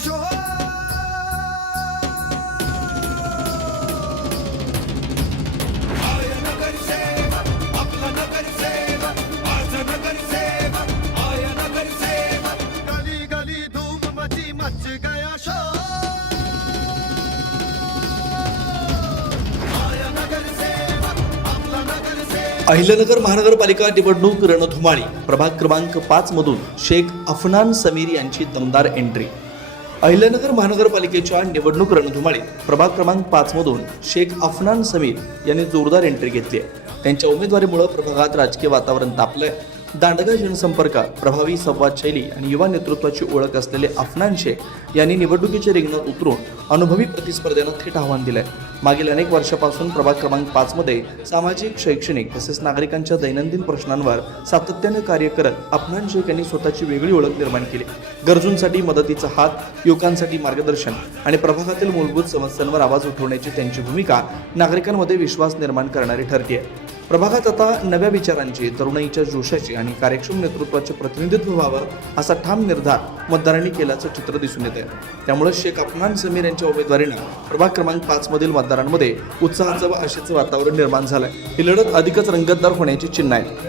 शोर I नगरसेवक आपला नगरसेवक आज नगरसेवक आय नगरसेवक गली गली धूम मच गया शोर आय नगरसेवक आपला नगरसेवक। अहिल्यानगर महानगरपालिका निवडणूक रणधुमाळी प्रभाग क्रमांक 5 मधून शेख अफनान समीर यांची दमदार एंट्री। अहिल्यानगर महानगरपालिकेच्या निवडणूक रणधुमाळीत प्रभाग क्रमांक 5 मधून शेख अफनान समीर यांनी जोरदार एंट्री घेतली आहे। त्यांच्या उमेदवारीमुळे प्रभागात राजकीय वातावरण तापलंय। दांडगा जनसंपर्क, प्रभावी संवाद शैली आणि युवा नेतृत्वाची ओळख असलेले अफनान शेख यांनी निवडणुकीच्या रिंगणात उतरून अनुभवी प्रतिस्पर्ध्यांना थेट आव्हान दिलंय। मागील अनेक वर्षापासून प्रभाग क्रमांक 5 मध्ये सामाजिक, शैक्षणिक तसेच नागरिकांच्या दैनंदिन प्रश्नांवर सातत्याने कार्य करत अफनान शेख यांनी स्वतःची वेगळी ओळख निर्माण केली। गरजूंसाठी मदतीचा हात, युवकांसाठी मार्गदर्शन आणि प्रभागातील मूलभूत समस्यांवर आवाज उठवण्याची त्यांची भूमिका नागरिकांमध्ये विश्वास निर्माण करणारी ठरते। प्रभागात आता नव्या विचारांची, तरुणाईच्या जोशाची आणि कार्यक्षम नेतृत्वाचे प्रतिनिधित्व व्हावं असा ठाम निर्धार मतदारांनी केल्याचं चित्र दिसून येते। त्यामुळे शेख अफनान समीर यांच्या उमेदवारीनं प्रभाग क्रमांक 5 मधील मतदारांमध्ये उत्साहाचं व आशेचं वातावरण निर्माण झालंय। ही लढत अधिकच रंगतदार होण्याची चिन्ह आहे।